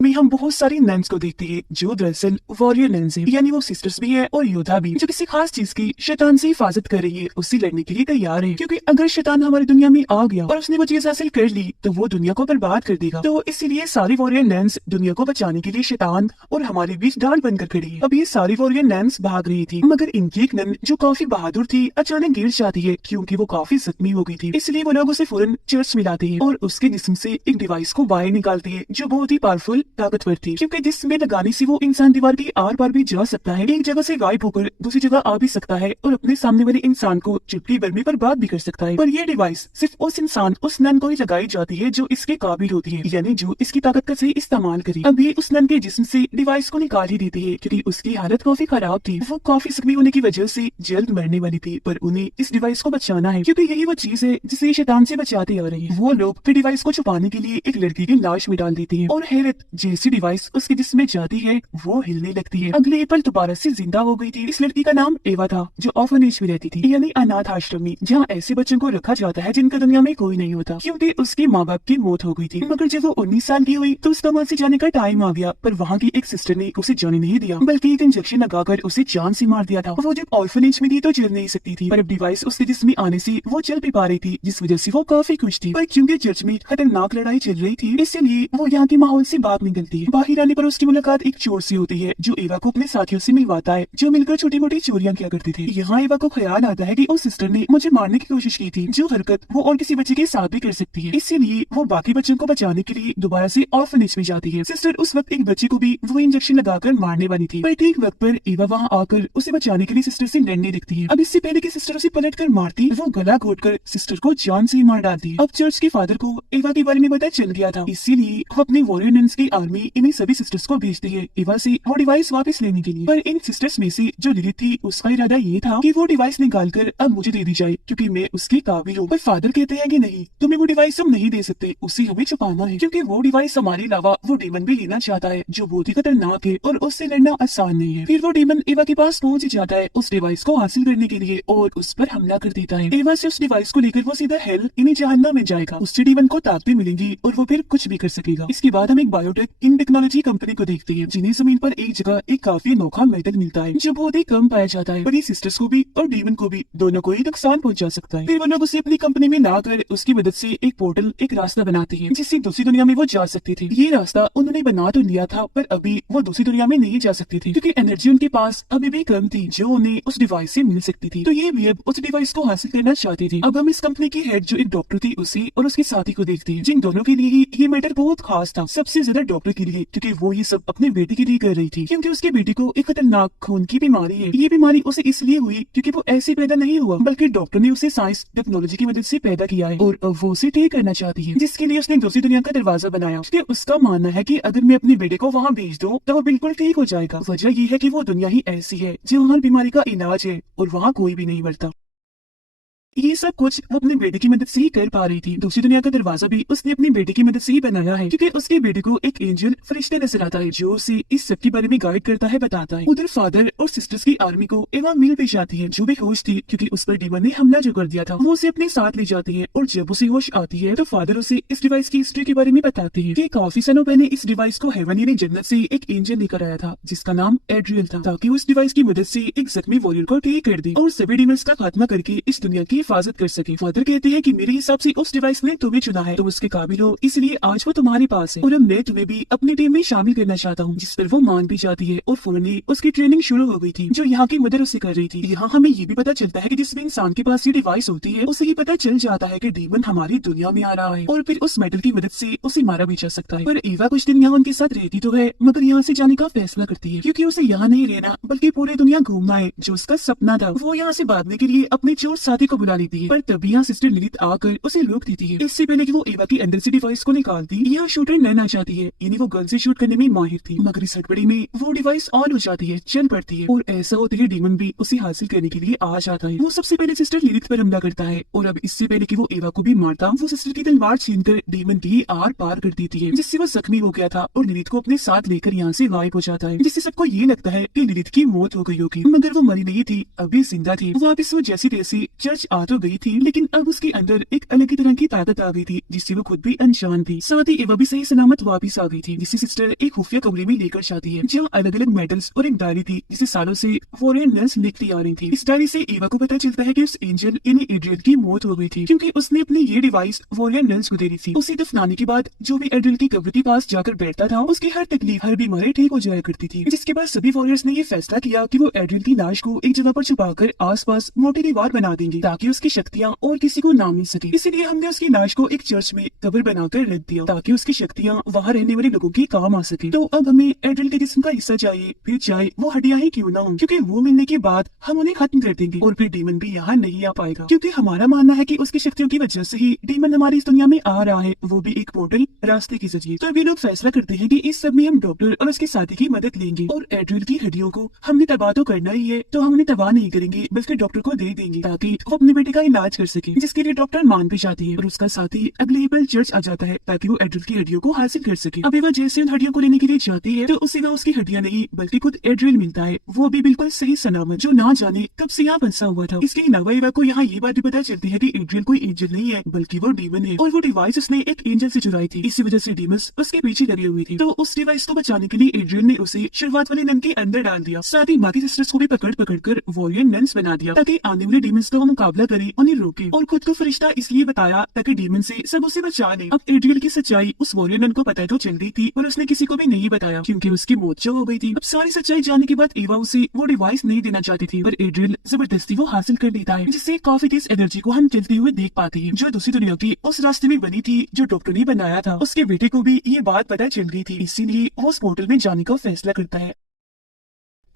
में हम बहुत सारी नन्स को देखते हैं जो दरअसल वॉरियर नन्स है, यानी वो सिस्टर्स भी है और योद्धा भी, जो किसी खास चीज की शैतान से हिफाजत कर रही है, उससे लड़ने के लिए तैयार है। क्योंकि अगर शैतान हमारी दुनिया में आ गया और उसने वो चीज हासिल कर ली तो वो दुनिया को बर्बाद कर देगा। तो इसीलिए सारी वॉरियर नन्स दुनिया को बचाने के लिए शैतान और हमारे बीच ढाल बनकर खड़ी है। अब ये सारी वॉरियर नन्स भाग रही थी, मगर इनकी एक नन जो काफी बहादुर थी अचानक गिर जाती है क्योंकि वो काफी जख्मी हो गई थी। इसलिए वो लोग उसे फौरन चर्च में लाते हैं और उसके जिस्म से एक डिवाइस को बाहर निकालती है जो बहुत ही पावरफुल ताकतवर थी, क्योंकि जिसमें लगाने से वो इंसान दीवार की आर पार भी जा सकता है, एक जगह से गायब होकर दूसरी जगह आ भी सकता है और अपने सामने वाले इंसान को चुटकी भर में बर्बाद भी कर सकता है। पर ये डिवाइस सिर्फ उस इंसान उस नन को ही लगाई जाती है जो इसके काबिल होती है, यानी जो इसकी ताकत का सही इस्तेमाल करे। अब ये उस नन के जिस्म से डिवाइस को निकाल ही देती है क्योंकि उसकी हालत काफी खराब थी, वो काफी जख्मी होने की वजह से जल्द मरने वाली थी। पर उन्हें इस डिवाइस को बचाना है क्योंकि यही वो चीज है जिसे शैतान से बचाते आ रही है। वो लोग फिर डिवाइस को छुपाने के लिए एक लड़की की लाश में डाल देते हैं और हैरत जैसी डिवाइस उसके जिस्म में जाती है वो हिलने लगती है। अगले पल दोबारा से जिंदा हो गई थी। इस लड़की का नाम एवा था जो ऑर्फनेज में रहती थी, यानी अनाथ आश्रम में, जहाँ ऐसे बच्चों को रखा जाता है जिनका दुनिया में कोई नहीं होता, क्योंकि उसके माँ बाप की मौत हो गई थी। मगर जब वो 19 साल की हुई तो उसका वहाँ से जाने का टाइम आ गया, पर वहाँ की एक सिस्टर ने उसे जाने नहीं दिया, बल्कि एक इंजेक्शन लगाकर उसे जान से मार दिया था। वो जब ऑर्फनेज में थी तो चल नहीं सकती थी, पर अब डिवाइस उसके जिस्म में आने से वो चल भी पा रही थी, जिस वजह से वो काफी खुश थी। पर क्योंकि चर्च में खतरनाक लड़ाई चल रही थी, इसलिए वो यहाँ के माहौल से बाहर निकलती है। बाहर आने पर उसकी मुलाकात एक चोर से होती है जो एवा को अपने साथियों से मिलवाता है जो मिलकर छोटी मोटी चोरियां किया करते थे। यहाँ एवा को ख्याल आता है कि उस सिस्टर ने मुझे मारने की कोशिश की थी, जो हरकत वो और किसी बच्चे के साथ भी कर सकती है, इसीलिए वो बाकी बच्चों को बचाने के लिए दोबारा से ऑर्फनेज में जाती है। सिस्टर उस वक्त एक बच्चे को भी वो इंजेक्शन लगाकर मारने वाली थी, पर ठीक वक्त पर एवा वहाँ आकर उसे बचाने के लिए सिस्टर से लड़ने लगती है। अब इससे पहले कि सिस्टर उसे पलट कर मारती, वो गला घोटकर सिस्टर को जान से ही मार डालती है। अब चर्च के फादर को एवा के बारे में पता चल गया था, इसीलिए वो अपने वॉरियर नन्स की आर्मी इन्हीं सभी सिस्टर्स को भेजती है एवा से वो डिवाइस वापस लेने के लिए। पर इन सिस्टर्स में से जो लिलिथ थी उसका इरादा ये था कि वो डिवाइस निकालकर अब मुझे दे दी जाए क्योंकि मैं उसके काबिल हूँ। पर फादर कहते हैं कि नहीं, तुम्हें वो डिवाइस हम नहीं दे सकते, उसे हमें छुपाना है, क्योंकि वो डिवाइस हमारे अलावा वो डेमन भी लेना चाहता है जो बहुत ही खतरनाक है और उससे लड़ना आसान नहीं है। फिर वो डेमन एवा के पास पहुंच जाता है उस डिवाइस को हासिल करने के लिए और उस पर हमला कर देता है। एवा से उस डिवाइस को लेकर वो सीधा हेल यानी जहन्नम में जाएगा, उससे डेमन को ताकतें मिलेंगी और वो फिर कुछ भी कर सकेगा। इसके बाद हम एक बायोटेक इन टेक्नोलॉजी कंपनी को देखते हैं जिन्हें जमीन पर एक जगह एक काफी अनोखा मेटल मिलता है जो बहुत ही कम पाया जाता है, पर ये सिस्टर्स को भी और डीमन को भी दोनों को ही नुकसान पहुंचा सकता है। फिर वो लोग उसे अपनी कंपनी में लाकर उसकी मदद से एक पोर्टल एक रास्ता बनाते हैं जिससे दूसरी दुनिया में वो जा सकते थे। ये रास्ता उन्होंने बना तो लिया था पर अभी वो दूसरी दुनिया में नहीं जा सकते थे क्योंकि एनर्जी उनके पास अभी भी कम थी जो उन्हें उस डिवाइस से मिल सकती थी। तो ये भी अब उस डिवाइस को हासिल करना चाहते थे। अब हम इस कंपनी की हेड जो एक डॉक्टर थी उसे और उसके साथी को देखते हैं, जिन दोनों के लिए ही ये मैटर बहुत खास था, सबसे ज्यादा डॉक्टर के लिए, क्योंकि वो ये सब अपने बेटे के लिए कर रही थी, क्योंकि उसके बेटे को एक खतरनाक खून की बीमारी है। ये बीमारी उसे इसलिए हुई क्योंकि वो ऐसे पैदा नहीं हुआ, बल्कि डॉक्टर ने उसे साइंस टेक्नोलॉजी की मदद से पैदा किया है और वो उसे ठीक करना चाहती है, जिसके लिए उसने दूसरी दुनिया का दरवाजा बनाया। उसके उसका मानना है कि अगर मैं अपने बेटे को वहाँ भेज दूं तो वो बिल्कुल ठीक हो जाएगा। वजह ये है कि वो दुनिया ही ऐसी है जहाँ हर बीमारी का इलाज है और वहाँ कोई भी नहीं मरता। ये सब कुछ वो अपने बेटे की मदद से ही कर पा रही थी। दूसरी दुनिया का दरवाजा भी उसने अपने बेटे की मदद से ही बनाया है क्योंकि उसके बेटे को एक एंजल फरिश्ता नजर आता है जो उसे इस सब के बारे में गाइड करता है, बताता है। उधर फादर और सिस्टर्स की आर्मी को एवा मिल पेश आती है जो बेहोश थी क्योंकि उस पर डेमन ने हमला जो कर दिया था। वो उसे अपने साथ ले जाती है और जब उसे होश आती है तो फादर उसे इस डिवाइस की हिस्ट्री के बारे में बताते हैं कि काफी सालों पहले इस डिवाइस को हेवन यानी जन्नत से एक एंजल लेकर आया था जिसका नाम एड्रियल था, ताकि उस डिवाइस की मदद से एक जख्मी वॉरियर को ठीक कर दे और सभी डेमन्स का खात्मा करके इस दुनिया की हिफाजत कर सके। फादर कहते हैं कि मेरे हिसाब से उस डिवाइस ने तुम्हें चुना है, तुम उसके काबिल हो, इसलिए आज वो तुम्हारे पास है और अब मैं तुम्हें भी अपनी टीम में शामिल करना चाहता हूँ, जिस पर वो मान भी जाती है और फौरन ही उसकी ट्रेनिंग शुरू हो गई थी जो यहाँ की मदर उसे कर रही थी। यहाँ हमें ये भी पता चलता है कि जिस भी इंसान के पास ये डिवाइस होती है उसे ये पता चल जाता है कि डेमन हमारी दुनिया में आ रहा है और फिर उस मेटल की मदद से उसे मारा भी जा सकता है। पर एवा कुछ दिन यहाँ उनके साथ रहती तो है मगर यहाँ से जाने का फैसला करती है क्योंकि उसे यहाँ नहीं रहना बल्कि पूरी दुनिया घूमना है जो उसका सपना था। वो यहाँ से भागने के लिए अपने चोर साथी को बुला लेती है, पर तभी यहाँ सिस्टर लिलिथ आकर उसे रोक देती है। इससे पहले कि वो एवा की अंदर से डिवाइस को निकालती, यहाँ शूटर नैना चाहती है, यानी वो गन से शूट करने में माहिर थी, मगर इस हड़बड़ी में वो डिवाइस ऑन हो जाती है, चल पड़ती है और ऐसा होते ही डेमन भी उसे हासिल करने के लिए आ जाता है। वो सबसे पहले सिस्टर लिलिथ पर हमला करता है और अब इससे पहले कि वो एवा को भी मारता, वो सिस्टर की तलवार छीनकर डेमन की आर पार कर देती है, जिससे वो जख्मी हो गया था और लिलिथ को अपने साथ लेकर यहाँ से गायब हो जाता है, जिससे सबको ये लगता है कि लिलिथ की मौत हो गई होगी, मगर वो मरी नहीं थी, अभी जिंदा थी। वापिस वो जैसी तैसी चर्च आ तो गई थी, लेकिन अब उसके अंदर एक अलग ही तरह की ताकत आ गई थी जिससे वो खुद भी अनजान थी। साथ ही एवा भी सही सलामत वापिस आ गई थी, जिससे सिस्टर एक खुफिया कमरे में लेकर जाती है जहाँ अलग अलग मेडल्स और एक डायरी थी जिसे सालों से वॉरियर नर्स लिखती आ रही थी। इस डायरी से एवा को पता चलता है कि उस एंजल यानी एड्रियल की मौत हो गई थी क्योंकि उसने अपनी ये डिवाइस वॉरियर नर्स को दे दी थी। उसे दफनाने के बाद जो भी एड्रियल की कब्र के पास जाकर बैठता था उसकी हर तकलीफ हर बीमारी ठीक हो जाया करती थी। जिसके बाद सभी वॉरियर्स ने ये फैसला किया कि वो एड्रियल की लाश को एक जगह पर छुपाकर आसपास मोटी दीवार बना देंगे ताकि उसकी शक्तियाँ और किसी को ना मिल सके। इसीलिए हमने उसकी लाश को एक चर्च में कब्र बनाकर रख दिया ताकि उसकी शक्तियाँ वहाँ रहने वाले लोगों के काम आ सके। तो अब हमें एड्रियल के जिस्म का हिस्सा चाहिए, फिर चाहे वो हड्डियां ही क्यों ना हो, क्योंकि वो मिलने के बाद हम उन्हें खत्म कर देंगे और फिर डीमन भी यहाँ नहीं आ पाएगा। क्योंकि हमारा मानना है कि उसकी शक्तियों की वजह से ही डीमन हमारी इस दुनिया में आ रहा है, वो भी एक पोर्टल रास्ते के जरिए। तो अभी लोग फैसला करते हैं कि इस सब में हम डॉक्टर और उसके साथी की मदद लेंगे और एड्रियल की हड्डियों को हमने तबाह तो करना ही है, तो हम उन्हें तबाह नहीं करेंगे बल्कि डॉक्टर को दे देंगे ताकि वो अपने बेटे का इलाज कर सके, जिसके लिए डॉक्टर मान भी जाती है और उसका साथी अगले पल चर्च आ जाता है ताकि वो एड्रियल की हड्डियों को हासिल कर सके। अभी वो जैसे उन हड्डियों को लेने के लिए जाती है तो उसे वो उसकी हड्डियां नहीं बल्कि खुद एड्रियल मिलता है, वो भी बिल्कुल सही सलामत, जो ना जाने कब से यहाँ फंसा हुआ था। इसके अलावा एवा को यहाँ ये बात भी पता चलती है कि एड्रियल कोई एंजल नहीं है बल्कि वो डीमन है और वो डिवाइस उसने एक एंजल से चुराई थी। इसी वजह से डीमंस उसके पीछे लगे हुए थे। तो उस डिवाइस को बचाने के लिए एड्रियल ने उसे शुरुआत वाले नन के अंदर डाल दिया। साथ ही बाकी सिस्टर्स को भी पकड़ कर वॉरियर नन्स बना दिया ताकि आने वाले डीमंस का मुकाबला करे, उन्हें रोके और खुद को फरिश्ता इसलिए बताया ताकि डीमन से सब उसे बचा ले। अब एड्रियल की सच्चाई उस वॉरियर नन को पता तो चल गई थी और उसने किसी को भी नहीं बताया क्योंकि उसकी मौत जो हो गई थी। अब सारी सच्चाई जानने के बाद एवा उसे वो डिवाइस नहीं देना चाहती थी पर एड्रियल जबरदस्ती वो हासिल कर लेता है, जिससे काफी तेज एनर्जी को हम चलते हुए देख पाते हैं जो दूसरी दुनिया की उस रास्ते में बनी थी जो डॉक्टर ने बनाया था। उसके बेटे को भी ये बात पता चल गई थी, इसीलिए वो उस पोर्टल में जाने का फैसला करता है।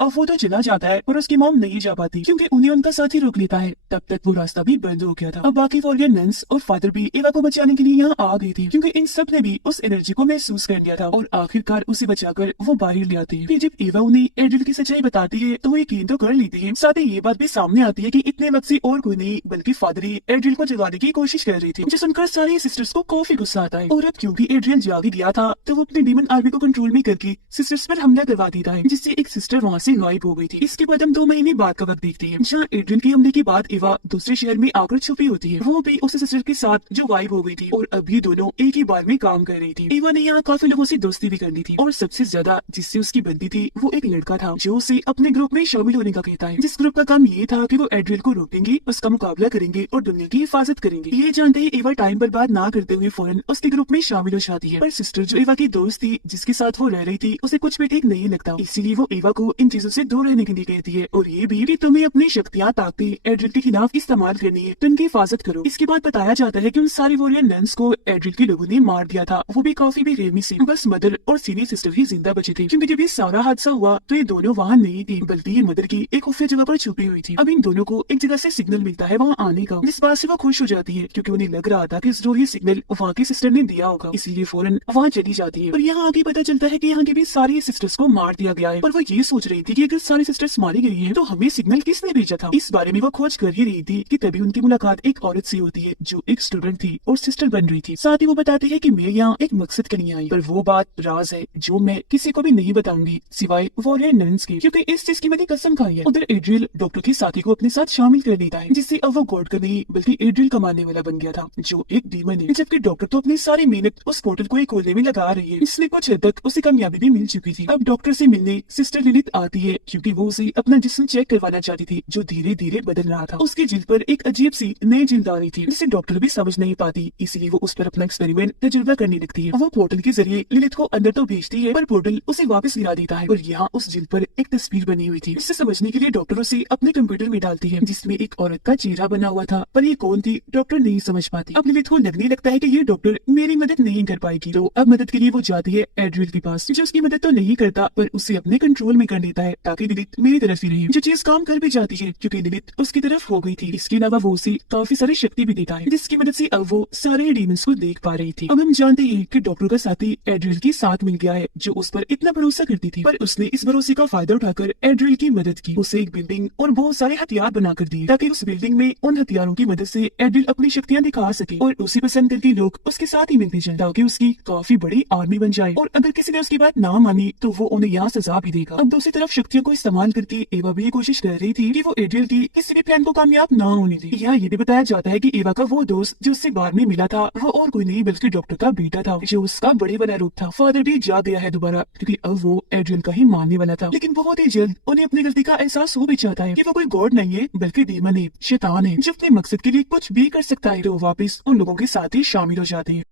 अब वो तो चला जाता है पर उसकी मॉम नहीं जा पाती क्योंकि उन्हें उनका साथी रोक लेता है। तब तक वो रास्ता भी बंद हो गया था। अब बाकी वॉरियर नन्स और फादर भी एवा को बचाने के लिए यहाँ आ गई थी क्योंकि इन सब ने भी उस एनर्जी को महसूस कर लिया था और आखिरकार उसे बचाकर वो बाहर ले आते हैं। फिर जब एवा उन्हें एड्रियल की सच्चाई बताती है तो वो यकीन तो कर लेती है। साथ ही ये बात भी सामने आती है कि इतने वक्त से और कोई नहीं बल्कि फादर ही एड्रियल को जगाने की कोशिश कर रही थी, जो सुनकर सारी सिस्टर्स को काफी गुस्सा आता है। और अब क्योंकि एड्रियल जाग ही गया था तो वो अपने डीमन आर्मी को कंट्रोल में करके सिस्टर्स पर हमला करवा देता है, जिससे एक सिस्टर वहाँ से गायब हो गई थी। इसके बाद हम 2 महीने बाद का वक्त देखते हैं जहाँ एड्रियल के हमले के बाद एवा दूसरे शहर में आकर छुपी होती है, वो भी उस सिस्टर के साथ जो गायब हो गई थी और अभी दोनों एक ही बार में काम कर रही थी। एवा ने यहाँ काफी लोगों से दोस्ती भी कर ली थी और सबसे ज्यादा जिससे उसकी बनती थी वो एक लड़का था जो उसे अपने ग्रुप में शामिल होने का कहता है, जिस ग्रुप का काम ये था कि वो एड्रियल को रोकेंगे, उसका मुकाबला करेंगे और दुनिया की हिफाजत करेंगे। ये जानते ही एवा टाइम बर्बाद ना करते हुए फौरन उसके ग्रुप में शामिल हो जाती है। पर सिस्टर जो एवा की दोस्त थी जिसके साथ वो रह रही थी उसे कुछ भी ठीक नहीं लगता, इसीलिए वो एवा को इन चीजों से दूर रहने के लिए कहती है और ये भी कि तुम्हें अपनी शक्तियाँ ताकतें एड्रियल के खिलाफ इस्तेमाल करनी है तो इनकी हिफाजत करो। इसके बाद बताया जाता है कि उन सारी वॉरियर नन्स को एड्रियल के लोगों ने मार दिया था, वो भी काफी बेरहमी से। बस मदर और सीनियर सिस्टर ही जिंदा बची थी क्योंकि जब ये सारा हादसा हुआ तो ये दोनों वहाँ नहीं थी बल्कि ये मदर की एक खुफिया जगह पर छुपी हुई थी। अब इन दोनों को एक जगह से सिग्नल मिलता है वहाँ आने का, जिस बात से वो खुश हो जाती है क्योंकि उन्हें लग रहा था कि जरूर ये सिग्नल वहाँ की सिस्टर ने दिया होगा, इसीलिए फौरन वहाँ चली जाती है। और यहाँ आगे पता चलता है कि यहाँ की भी सारी सिस्टर्स को मार दिया गया है। पर वो ये सोच रही थी कि अगर सारी सिस्टर्स मारी गई है तो हमें सिग्नल किसने भेजा था। इस बारे में वो खोज कर ही रही थी कि तभी उनकी मुलाकात एक औरत से होती है जो एक स्टूडेंट थी और सिस्टर बन रही थी। साथ ही वो बताती है कि मैं यहाँ एक मकसद के लिए आई, पर वो बात राज है जो मैं किसी को भी नहीं बताऊंगी सिवाय वॉरियर नन्स के, क्योंकि इस चीज की मैंने कसम खाई है। उधर एड्रियल डॉक्टर के साथी को अपने साथ शामिल कर लेता है, जिससे अब वो गॉड का नहीं बल्कि एड्रियल का मानने वाला बन गया था जो एक डीमन है। जबकि डॉक्टर तो अपनी सारी मेहनत उस पोर्टल को खोलने में लगा रही है, इसलिए कुछ हद तक उसे कामयाबी भी मिल चुकी थी। अब डॉक्टर से मिलने सिस्टर लिलित आती है क्योंकि वो उसे अपना जिस्म चेक करवाना चाहती थी जो धीरे धीरे बदल रहा था। उसकी जिल्द पर एक अजीब सी नई जिल्द आ रही थी जिसे डॉक्टर भी समझ नहीं पाती, इसलिए वो उस पर अपना एक्सपेरिमेंट तजुर्बा करने लगती है। वो पोर्टल के जरिए लिलित को अंदर तो भेजती है पर पोर्टल उसे वापस गिरा देता है और यहाँ उस जिल्द पर एक तस्वीर बनी हुई थी, जिसे समझने के लिए डॉक्टर उसे अपने कंप्यूटर में डालती है जिसमें एक औरत का चेहरा बना हुआ था, पर ये कौन थी डॉक्टर नहीं समझ पाती। अब लिलित को लगने लगता है कि ये डॉक्टर मेरी मदद नहीं कर पाएगी, तो अब मदद के लिए वो जाती है एड्रियल के पास, जो उसकी मदद तो नहीं करता पर उसे अपने कंट्रोल में कर लेता है ताकि लिलित मेरी तरफ ही रहे, जो चीज काम कर भी जाती है क्योंकि लिलित उसकी तरफ हो गई थी। इसके अलावा वो उसे काफी सारी शक्ति भी देता है जिसकी मदद से अब वो सारे डीमंस को देख पा रही थी। अब हम जानते हैं कि डॉक्टर का साथी एड्रियल के साथ मिल गया है जो उस पर इतना भरोसा करती थी, पर उसने इस भरोसे का फायदा उठाकर एड्रियल की मदद की, उसे एक बिल्डिंग और बहुत सारे हथियार बनाकर दिए ताकि उस बिल्डिंग में उन हथियारों की मदद से एड्रियल अपनी शक्तियां दिखा सके और उसे पसंद करके लोग उसके साथ ही मिलते जाए ताकि उसकी काफी बड़ी आर्मी बन जाए। और अगर किसी ने उसकी बात ना मानी तो वो उन्हें यहाँ सजा भी देगा। अब दूसरी तरफ शक्तियों को इस्तेमाल करके एवा भी ये कोशिश कर रही थी कि वो एड्रियल की किसी भी प्लान को कामयाब ना होने दे। यहाँ ये भी बताया जाता है कि एवा का वो दोस्त जो उससे बार में मिला था वो और कोई नहीं बल्कि डॉक्टर का बेटा था, जो उसका बड़े वाला रूप था। फादर भी जा गया है दोबारा क्योंकि अब वो एड्रियल का ही मानने वाला था, लेकिन बहुत ही जल्द उन्हें अपनी गलती का एहसास हो भी जाता है कि वो कोई गॉड नहीं है बल्कि डीमन है, शैतान है, जो अपने मकसद के लिए कुछ भी कर सकता है। तो वापस उन लोगों के साथ ही शामिल हो जाते हैं।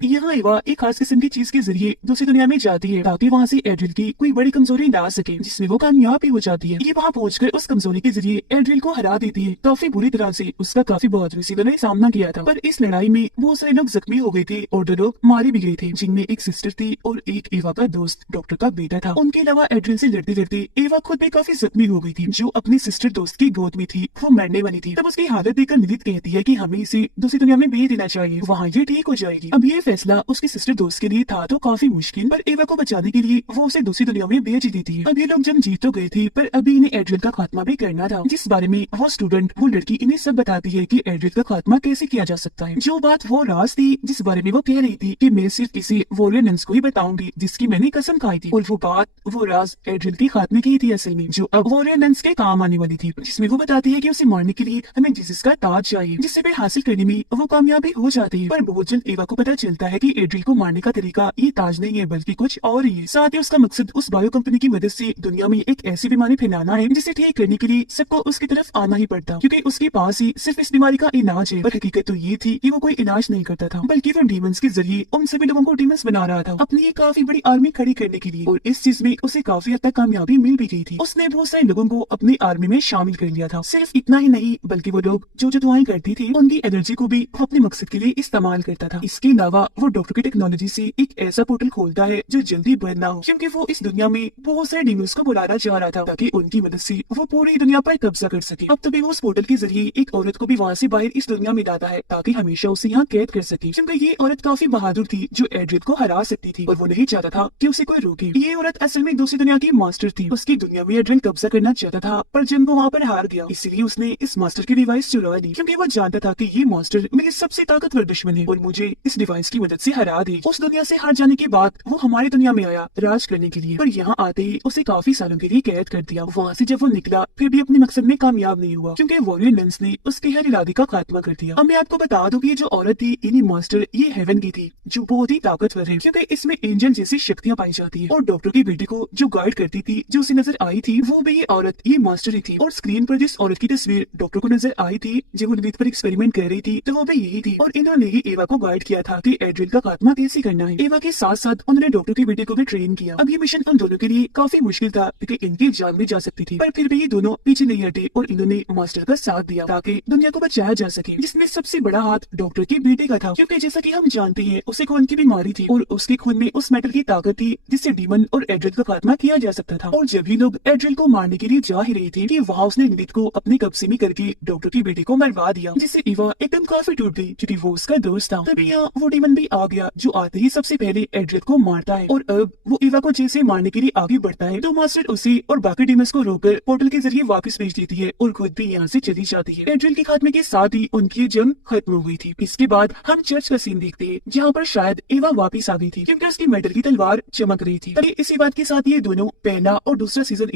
यहाँ एवा एक खास किस्म की चीज के जरिए दूसरी दुनिया में जाती है ताकि वहाँ से एड्रियल की कोई बड़ी कमजोरी ला सके, जिसमें वो कामयाब भी हो जाती है। ये वहाँ पहुंचकर उस कमजोरी के जरिए एड्रियल को हरा देती है। काफी बुरी तरह से उसका काफी बहुत रिसीवर ने सामना किया था, पर इस लड़ाई में बहुत सारे लोग जख्मी हो गए थे और 2 लोग मारे भी गए थे, जिनमें एक सिस्टर थी और एक एवा का दोस्त डॉक्टर का बेटा था। उनके अलावा एड्रियल से लड़ते लड़ते एवा खुद भी काफी जख्मी हो गई थी, जो अपनी सिस्टर दोस्त की गोद में थी। वो मरने वाली थी। तब उसकी हालत देखकर लिलिथ कहती है कि हमें इसे दूसरी दुनिया में भेज देना चाहिए, वहाँ ये ठीक हो जाएगी। अब ये फैसला उसकी सिस्टर दोस्त के लिए था तो काफी मुश्किल, पर एवा को बचाने के लिए वो उसे दूसरी दुनिया में भेज देती है। अब ये लोग जंग जीत तो गए थे, पर अभी इन्हें एड्रियल का खात्मा भी करना था, जिस बारे में वो स्टूडेंट वो लड़की इन्हें सब बताती है कि एड्रियल का खात्मा कैसे किया जा सकता है। जो बात वो राज थी जिस बारे में वो कह रही थी कि मैं सिर्फ किसी वॉरियर नंस को ही बताऊंगी जिसकी मैंने कसम खाई थी, और वो बात वो राज एड्रियल के खात्मे की थी असल में, जो अब वॉरियर नंस के काम आने वाली थी, जिसमें वो बताती है कि उसे मारने के लिए हमें जीसस का ताज चाहिए, जिससे वे हासिल करने में वो कामयाबी हो जाती है। पर बहुत जल्द एवा को पता चलता है कि एड्रियल को मारने का तरीका ये ताज नहीं है बल्कि कुछ और ही है। साथ ही उसका मकसद उस बायो कंपनी की मदद से दुनिया में एक ऐसी बीमारी फैलाना है जिसे ठीक करने के लिए सबको उसकी तरफ आना ही पड़ता, क्योंकि उसके पास ही सिर्फ इस बीमारी का इलाज है। पर हकीकत तो ये थी कि वो कोई इलाज नहीं करता था, बल्कि वो डीमंस के जरिए उन सभी लोगों को डीमंस बना रहा था अपनी एक काफी बड़ी आर्मी खड़ी करने के लिए, और इस चीज में उसे काफी हद तक कामयाबी मिल भी गई थी। उसने बहुत सारे लोगों को अपनी आर्मी में शामिल कर लिया था। सिर्फ इतना ही नहीं बल्कि वो लोग जो जो दुआएं करती थी उनकी एनर्जी को भी वो अपने मकसद के लिए इस्तेमाल करता था। इसके अलावा वो डॉक्टर की टेक्नोलॉजी से एक ऐसा पोर्टल खोलता है जो जल्दी बंद ना हो, क्योंकि वो इस दुनिया में बहुत सारे डीमंस को बुलाना चाह रहा था ताकि उनकी मदद से वो पूरी दुनिया पर कब्जा कर सके। अब तभी वो उस पोर्टल के जरिए एक औरत को भी वहाँ से बाहर इस दुनिया में लाता है ताकि हमेशा उसे यहाँ कैद कर सके, क्योंकि ये औरत काफी बहादुर थी जो एड्रियल को हरा सकती थी और वो नहीं चाहता था कि उसे कोई रोके। ये औरत असल में दूसरी दुनिया की मास्टर थी। उसकी दुनिया में एड्रियल कब्जा करना चाहता था पर जंग वो वहाँ पर हार गया, इसलिए उसने इस मास्टर की डिवाइस चुरा ली, क्योंकि वो जानता था कि ये मास्टर मेरी सबसे ताकतवर दुश्मन है और मुझे इस डिवाइस की मदद से हरा दे। उस दुनिया से हार जाने के बाद वो हमारी दुनिया में आया राज करने के लिए, पर यहाँ आते ही उसे काफी सालों के लिए कैद कर दिया। वहाँ से जब वो निकला फिर भी अपने मकसद में कामयाब नहीं हुआ, क्योंकि वॉरियर नंस ने उसके हर इरादे का खात्मा कर दिया। अब मैं आपको बता दूं कि ये जो औरत थी इन्हीं मास्टर ये हेवन की थी, जो बहुत ही ताकतवर है, क्योंकि इसमें एंजल जैसी शक्तियाँ पाई जाती है। और डॉक्टर की बेटी को जो गाइड करती थी जो उसे नजर आई थी वो भी ये औरत ये मास्टर ही थी। और स्क्रीन पर जिस औरत की तस्वीर डॉक्टर को नजर आई थी जब वो लिलिथ पर एक्सपेरिमेंट कर रही थी तो वो भी यही थी, और इन्होंने ही एवा को गाइड किया था कि एड्रियल का खात्मा कैसे करना है। एवा के साथ साथ उन्होंने डॉक्टर की बेटी को भी ट्रेन किया। अब ये मिशन उन दोनों के लिए काफी मुश्किल था क्योंकि इनकी जान भी जा सकती थी, पर फिर भी ये दोनों पीछे नहीं हटे और इन्होंने मास्टर का साथ दिया ताकि दुनिया को बचाया जा सके, जिसमें सबसे बड़ा हाथ डॉक्टर की बेटे का था, क्योंकि जैसा कि हम जानते हैं उसे खून की बीमारी थी और उसके खून में उस मेटल की ताकत थी जिससे डीमन और एड्रियल का खात्मा किया जा सकता था। और जब भी लोग एड्रियल को मारने के लिए जा ही रहे थे कि वहाँ उसने लिलिथ को अपने कब्जे में करके डॉक्टर की बेटी को मरवा दिया, जिससे ईवा एकदम काफी टूट गई क्योंकि वो उसका दोस्त था। तभी यहाँ वो डीमन भी आ गया जो आते ही सबसे पहले एड्रियल को मारता है, और अब वो ईवा को जैसे मारने के लिए आगे बढ़ता है तो मास्टर उसे और बाकी डीमंस को रोककर पोर्टल के जरिए वापस भेज देती है और खुद भी यहाँ से चली जाती है। एड्रियल के खात्मे के साथ ही उनकी जंग खत्म हो गई थी। इसके बाद हम चर्च का सीन देखते हैं जहाँ पर शायद एवा वापस आ गई थी क्योंकि उसकी मेटल की तलवार चमक रही थी। तभी इसी बात के साथ ये दोनों पहला और दूसरा सीजन